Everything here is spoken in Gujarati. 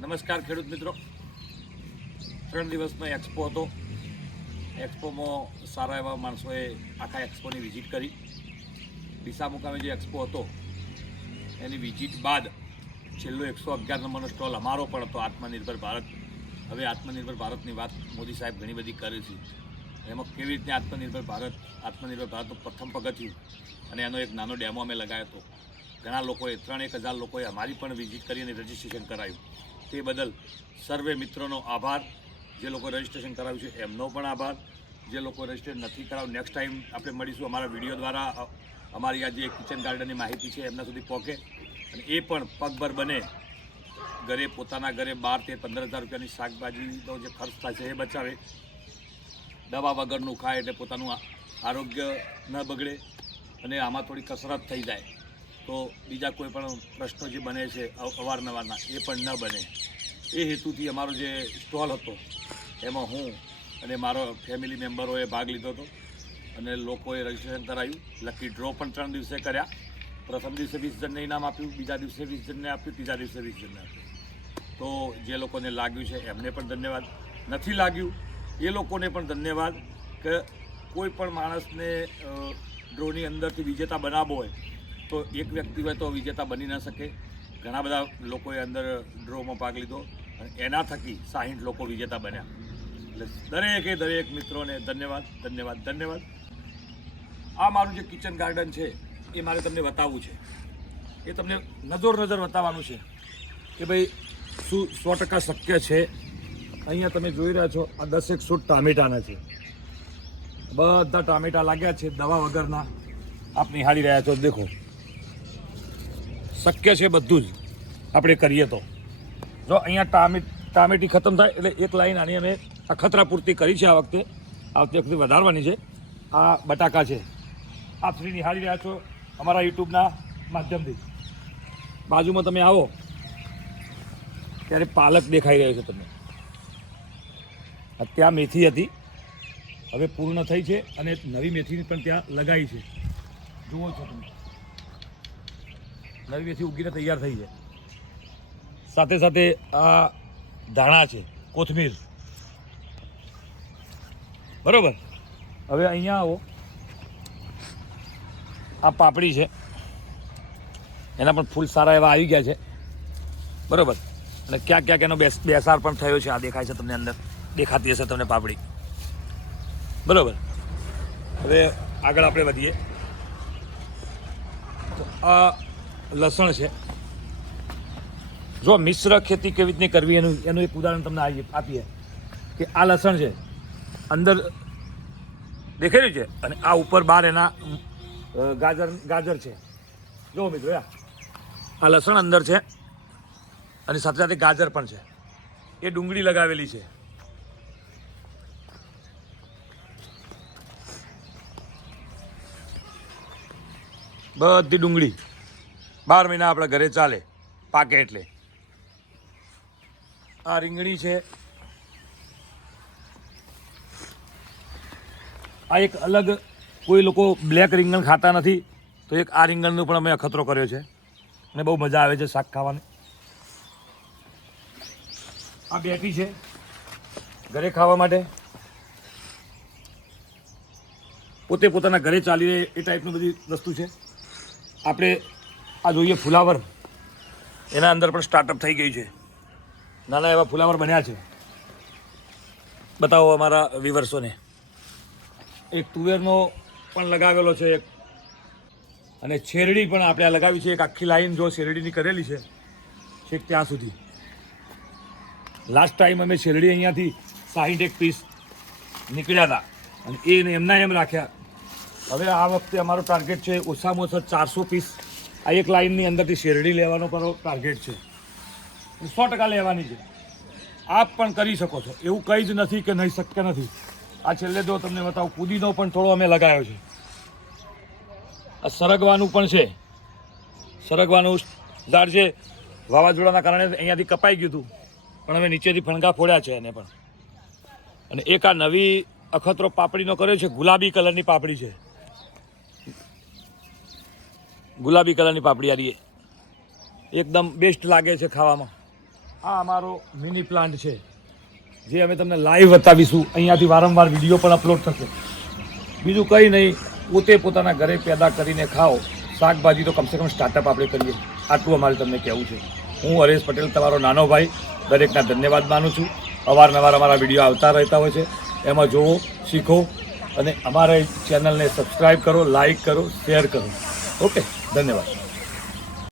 નમસ્કાર ખેડૂત મિત્રો, 3 દિવસનો એક્સપો હતો. એક્સપોમાં સારા એવા માણસોએ આખા એક્સપોની વિઝિટ કરી. ડીસા મુકામે જે એક્સપો હતો એની વિઝિટ બાદ છેલ્લો 111 નંબરનો સ્ટોલ અમારો પણ હતો, આત્મનિર્ભર ભારત. હવે આત્મનિર્ભર ભારતની વાત મોદી સાહેબ ઘણી બધી કરે છે. એમાં કેવી રીતે આત્મનિર્ભર ભારતનું પ્રથમ પગથિયું અને એનો એક નાનો ડેમો અમે લગાવ્યો હતો. ઘણા લોકોએ 3-1000 લોકોએ અમારી પણ વિઝિટ કરી અને રજિસ્ટ્રેશન કરાવ્યું. તે બદલ સર્વે મિત્રોનો આભાર. જે લોકો રજિસ્ટ્રેશન કરાવ્યું છે એમનો પણ આભાર. જે લોકો રજિસ્ટ્રેશન નથી કરાવ્યું, નેક્સ્ટ ટાઈમ આપણે મળીશું. અમારા વિડીયો દ્વારા અમારી આ જે કિચન ગાર્ડનની માહિતી છે એમના સુધી પહોંચે અને એ પણ પગભર બને. પોતાના ઘરે 12-15 હજાર રૂપિયાની શાકભાજીનો જે ખર્ચ થાય છે એ બચાવે. દવા વગરનું ખાય એટલે પોતાનું આરોગ્ય ન બગડે અને આમાં થોડી કસરત થઈ જાય તો બીજા કોઈ પણ પ્રશ્નો જે બને છે અવારનવારના એ પણ ન બને. એ હેતુથી અમારો જે સ્ટોલ હતો એમાં હું અને મારો ફેમિલી મેમ્બરોએ ભાગ લીધો હતો અને લોકોએ રજિસ્ટ્રેશન કરાવ્યું. લકી ડ્રો પણ 3 દિવસે કર્યા. પ્રથમ દિવસે 20 જણને ઇનામ આપ્યું, બીજા દિવસે 20 જણને આપ્યું, ત્રીજા દિવસે 20 જણને આપ્યું. તો જે લોકોને લાગ્યું છે એમને પણ ધન્યવાદ. નથી લાગ્યું એ લોકોને પણ ધન્યવાદ કે કોઈ પણ માણસને ડ્રોની અંદરથી વિજેતા બનાવવો હોય તો એક વ્યક્તિ હોય તો વિજેતા બની ન શકે. ઘણા બધા લોકોએ અંદર ડ્રોમાં ભાગ લીધો અને એના થકી 60 લોકો વિજેતા બન્યા. એટલે દરેક મિત્રોને ધન્યવાદ. આ મારું જે કિચન ગાર્ડન છે એ મારે તમને બતાવવું છે. એ તમને નજર બતાવવાનું છે કે ભાઈ શું 100% શક્ય છે. અહીંયા તમે જોઈ રહ્યા છો આ 10 છોડ ટામેટાના છે. બધા ટામેટા લાગ્યા છે દવા વગરના. આપ નિહાળી રહ્યા છો, દેખો. શક્ય છે બધું જ આપણે કરીએ તો. જો અહીંયા ટામેટી ખતમ થાય એટલે એક લાઈન આની અમે અખતરા પૂર્તિ કરી છે. આવતી વખતે વધારવાની છે. આ બટાકા છે. આપ શ્રી નિહાળી રહ્યા છો અમારા યુટ્યુબના માધ્યમથી. બાજુમાં તમે આવો ત્યારે પાલક દેખાઈ રહ્યો છે તમને. ત્યાં મેથી હતી, હવે પૂર્ણ થઈ છે અને નવી મેથી પણ ત્યાં લગાવી છે. જુઓ છો તમે, નવી મેથી ઉગીને તૈયાર થઈ છે. સાથે સાથે આ ધાણા છે, કોથમીર. બરોબર. હવે અહીંયા આવો, આ પાપડી છે, એના પણ ફૂલ સારા એવા આવી ગયા છે. બરોબર. અને ક્યાંક એનો બેસાર પણ થયો છે. આ દેખાય છે તમને, અંદર દેખાતી હશે તમને પાપડી. બરોબર. હવે આગળ આપણે વધીએ તો આ લસણ છે. જો મિશ્ર ખેતી કેવી રીતની કરવી એનું એક ઉદાહરણ તમને આપીએ કે આ લસણ છે, અંદર દેખાઈ રહ્યું છે અને આ ઉપર બહાર એના ગાજર છે. જો મિત્રો, આ લસણ અંદર છે અને સાથે સાથે ગાજર પણ છે. એ ડુંગળી લગાવેલી છે. બધી ડુંગળી 12 મહિના આપણા ઘરે ચાલે, પાકે એટલે. આ રીંગણી છે. આ એક અલગ, કોઈ લોકો બ્લેક રીંગણ ખાતા નથી તો એક આ રીંગણનો પણ અમે અખતરો કર્યો છે અને બહુ મજા આવે છે શાક ખાવાની. આ બેટી છે ઘરે ખાવા માટે. પોતે પોતાના ઘરે ચાલી રહે એ ટાઈપની બધી વસ્તુ છે. આપણે આ જોઈએ ફુલાવર, એના અંદર પણ સ્ટાર્ટઅપ થઈ ગયું છે. નાના એવા ફુલાવર બન્યા છે. બતાવો અમારા વ્યુઅર્સોને. એક તુવેરનો પણ લગાવેલો છે એક, અને શેરડી પણ આપણે લગાવી છે. એક આખી લાઈન જો શેરડીની કરેલી છે છેક ત્યાં સુધી. લાસ્ટ ટાઈમ અમે શેરડી અહીંયાથી 61 પીસ નીકળ્યા હતા અને એને એમના એમ રાખ્યા. હવે આ વખતે અમારો ટાર્ગેટ છે ઓછામાં ઓછા 400 પીસ આ એક લાઈનની અંદરથી શેરડી લેવાનો પણ ટાર્ગેટ છે. 100% લેવાની છે. આપ પણ કરી શકો છો, એવું કંઈ જ નથી કે નહીં, શક્ય નથી. આ છેલ્લે જો તમને બતાવું, પુદીનો પણ થોડો અમે લગાવ્યો છે. આ સરગવાનું પણ છે. સરગવાનું ઝાડ છે, વાવાઝોડાના કારણે અહીંયાથી કપાઈ ગયું હતું પણ અમે નીચેથી ફણગા ફોડ્યા છે એને પણ. અને એક આ નવી અખતરો પાપડીનો કર્યો છે. ગુલાબી કલરની પાપડી છે. ગુલાબી કલરની પાપડી આ એકદમ બેસ્ટ લાગે છે ખાવામાં. આ અમારો મિની પ્લાન્ટ છે, જે અમે તમને લાઈવ બતાવીશું. અહીંયાથી વારંવાર વિડીયો પણ અપલોડ થશે. બીજું કંઈ નહીં, પોતે પોતાના ઘરે પેદા કરીને ખાઓ. શાકભાજી તો કમસે કમ સ્ટાર્ટઅપ આપણે કરીએ, આટલું અમારે તમને કહેવું છે. હું હરેશ પટેલ, તમારો નાનો ભાઈ, દરેકના ધન્યવાદ માનું છું. અવારનવાર અમારા વિડીયો આવતા રહેતા હોય છે, એમાં જુઓ, શીખો અને અમારા ચેનલને સબસ્ક્રાઈબ કરો, લાઈક કરો, શેર કરો. ઓકે, ધન્યવાદ.